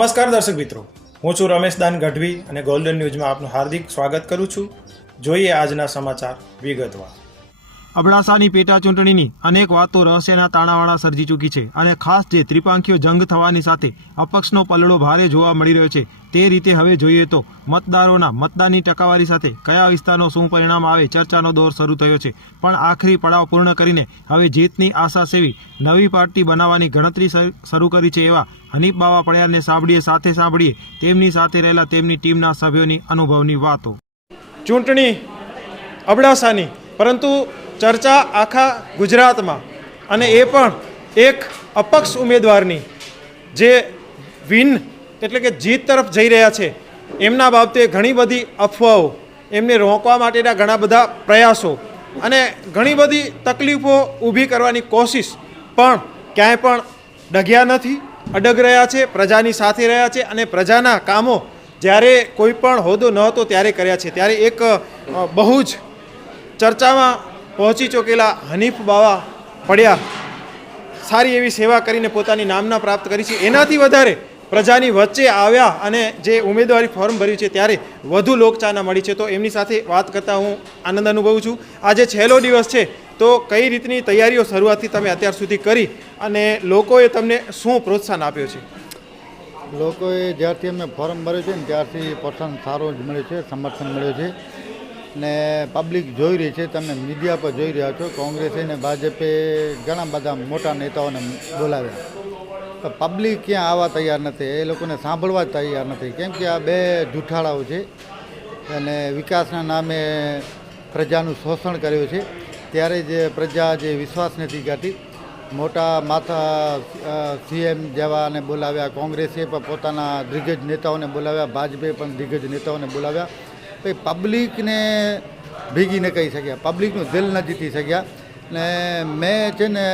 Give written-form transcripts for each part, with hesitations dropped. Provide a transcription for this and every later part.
નમસ્કાર દર્શક મિત્રો, હું છું રમેશ દાન ગઢવી અને ગોલ્ડન ન્યૂઝમાં આપનું હાર્દિક સ્વાગત કરું છું. જોઈએ આજના સમાચાર વિગતવાર. અબડાસાની પેટા ચૂંટણીની અનેક વાતો રહસ્યના તાણાવાળા સર્જી ચૂકી છે અને ખાસ જે ત્રિપાંખીયો જંગ થવાની સાથે અપક્ષનો પલડો ભારે જોવા મળી રહ્યો છે તે રીતે હવે જોઈએ તો મતદારોના મતદાનની ટકાવારી સાથે કયા વિસ્તારનો શું પરિણામ આવે ચર્ચાનો દોર શરૂ થયો છે. પણ આખરી પડાવ પૂર્ણ કરીને હવે જીતની આશા સેવી નવી પાર્ટી બનાવવાની ગણતરી શરૂ કરી છે. એવા હનીફ બાવા પડિયારને સાંભળીએ તેમની સાથે રહેલા તેમની ટીમના સભ્યોની અનુભવની વાતો. ચૂંટણી અબડાસાની, પરંતુ ચર્ચા આખા ગુજરાતમાં, અને એ પણ એક અપક્ષ ઉમેદવારની જે વિન એટલે કે જીત તરફ જઈ રહ્યા છે એમના બાબતે ઘણી બધી અફવાઓ, એમને રોકવા માટેના ઘણા બધા પ્રયાસો અને ઘણી બધી તકલીફો ઊભી કરવાની કોશિશ પણ ક્યાંય પણ ડગ્યા નથી, અડગ રહ્યા છે, પ્રજાની સાથે રહ્યા છે અને પ્રજાના કામો જ્યારે કોઈ પણ હોદ્દો ન હતો ત્યારે કર્યા છે. ત્યારે એક બહુ જ ચર્ચામાં પહોંચી ચૂકેલા હનીફ બાવા પડિયાર સારી એવી સેવા કરીને પોતાની નામના પ્રાપ્ત કરી છે. એનાથી વધારે પ્રજાની વચ્ચે આવ્યા અને જે ઉમેદવારી ફોર્મ ભર્યું છે ત્યારે વધુ લોકચાહના મળી છે. તો એમની સાથે વાત કરતાં હું આનંદ અનુભવું છું. આજે છેલ્લો દિવસ છે, તો કઈ રીતની તૈયારીઓ શરૂઆતથી તમે અત્યાર સુધી કરી અને લોકોએ તમને શું પ્રોત્સાહન આપ્યો છે? લોકોએ જ્યારથી અમે ફોર્મ ભર્યું છે ને ત્યારથી પ્રોત્સાહન સારું જ મળ્યું છે, સમર્થન મળ્યું છે ને પબ્લિક જોઈ રહી છે. તમે મીડિયા પર જોઈ રહ્યા છો, કોંગ્રેસે અને ભાજપે ઘણા બધા મોટા નેતાઓને બોલાવ્યા, તો પબ્લિક ક્યાં આવવા તૈયાર નથી, એ લોકોને સાંભળવા જ તૈયાર નથી. કેમ કે આ બે જૂઠાળાઓ છે અને વિકાસના નામે પ્રજાનું શોષણ કર્યું છે. ત્યારે જે પ્રજા જે વિશ્વાસ નથી કરતી, મોટા માથા સીએમ જેવાને બોલાવ્યા, કોંગ્રેસે પણ પોતાના દિગ્ગજ નેતાઓને બોલાવ્યા, ભાજપે પણ દિગ્ગજ નેતાઓને બોલાવ્યા. પછી પબ્લિકને ભેગી ન કહી શક્યા, પબ્લિકનું દિલ ન જીતી શક્યા. ને મેં છે ને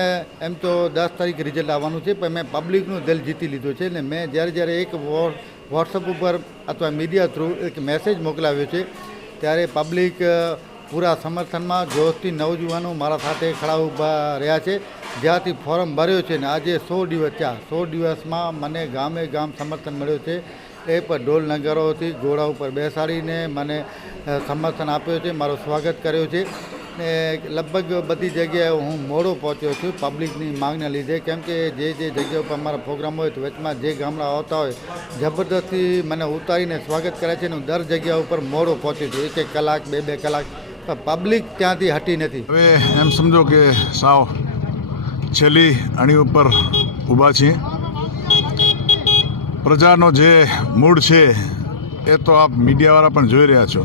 એમ તો 10 તારીખે રિઝલ્ટ આવવાનું છે, પણ મેં પબ્લિકનું દિલ જીતી લીધું છે. ને મેં જ્યારે એક વોટ્સઅપ ઉપર અથવા મીડિયા થ્રુ એક મેસેજ મોકલાવ્યો છે, ત્યારે પબ્લિક પૂરા સમર્થનમાં જોશથી નવજુવાનો મારા સાથે ખડા ઊભા રહ્યા છે. જ્યાંથી ફોર્મ ભર્યો છે ને આજે 100 દિવસ થયા, 100 દિવસમાં મને ગામે ગામ સમર્થન મળ્યું છે. એ પર ઢોલ નગારાઓથી ઘોડા ઉપર બેસાડીને મને સમર્થન આપ્યું છે, મારું સ્વાગત કર્યું છે. ને લગભગ બધી જગ્યાએ હું મોડો પહોંચ્યો છું પબ્લિકની માંગને લીધે. કેમ કે જે જગ્યા ઉપર અમારા પ્રોગ્રામ હોય તો વચમાં જે ગામડા આવતા હોય જબરદસ્તી મને ઉતારીને સ્વાગત કરે છે ને હું દર જગ્યા ઉપર મોડો પહોંચ્યો છું, 1 કલાક 2 કલાક. પબ્લિક ત્યાંથી હટી નથી. હવે એમ સમજો કે સાવ છેલ્લી અણી ઉપર ઊભા છીએ. પ્રજાનો જે મૂડ છે એ તો આપ મીડિયાવાળા પણ જોઈ રહ્યા છો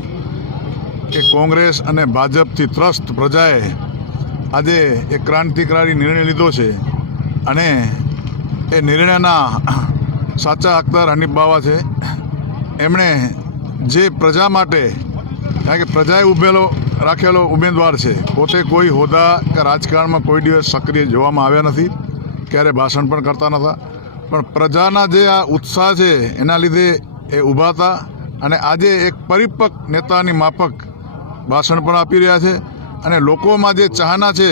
કે કોંગ્રેસ અને ભાજપથી ત્રસ્ત પ્રજાએ આજે એક ક્રાંતિકારી નિર્ણય લીધો છે અને એ નિર્ણયના સાચા હકદાર હનીફ બાવા છે. એમણે જે પ્રજા માટે, કારણ કે પ્રજાએ રાખેલો ઉમેદવાર છે, પોતે કોઈ હોદ્દા કે રાજકારણમાં કોઈ દિવસ સક્રિય જોવામાં આવ્યા નથી, ક્યારે ભાષણ પણ કરતા નહોતા, પણ પ્રજાના જે આ ઉત્સાહ છે એના લીધે એ ઊભા હતા અને આજે એક પરિપક્વ નેતાની માફક ભાષણ પણ આપી રહ્યા છે. અને લોકોમાં જે ચાહના છે,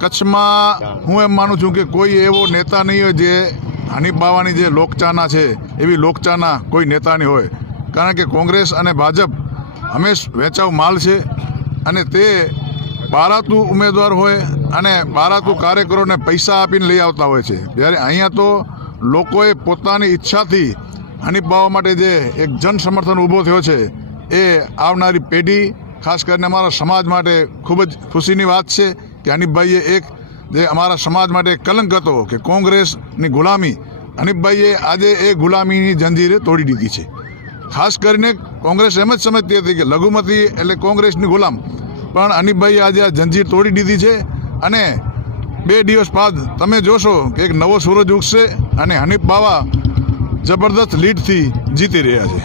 કચ્છમાં હું એમ માનું છું કે કોઈ એવો નેતા નહીં હોય જે હનીફ બાવાની જે લોકચાહના છે એવી લોકચાહના કોઈ નેતાની હોય. કારણ કે કોંગ્રેસ અને ભાજપ હંમેશ વેચાવ માલ છે અને તે બારાતું ઉમેદવાર હોય અને બારાતું કાર્યકરોને પૈસા આપીને લઈ આવતા હોય છે. જ્યારે અહીંયા તો લોકોએ પોતાની ઈચ્છાથી હનીફ બાવા માટે જે એક જન સમર્થન ઊભો થયો છે એ આવનારી પેઢી, ખાસ કરીને અમારા સમાજ માટે ખૂબ જ ખુશીની વાત છે કે હનીફભાઈએ એક જે અમારા સમાજ માટે કલંક હતો કે કોંગ્રેસની ગુલામી, હનીફભાઈએ આજે એ ગુલામીની જંજીરે તોડી દીધી છે. ખાસ કરીને કોંગ્રેસ એમ જ સમજતી હતી કે લઘુમતી એટલે કોંગ્રેસની ગુલામ, પણ હનીફભાઈએ આજે આ જંજીર તોડી દીધી છે. અને 2 દિવસ બાદ તમે જોશો કે એક નવો સૂરજ ઉગશે અને હનીફ બાવા જબરદસ્ત લીડથી જીતી રહ્યા છે.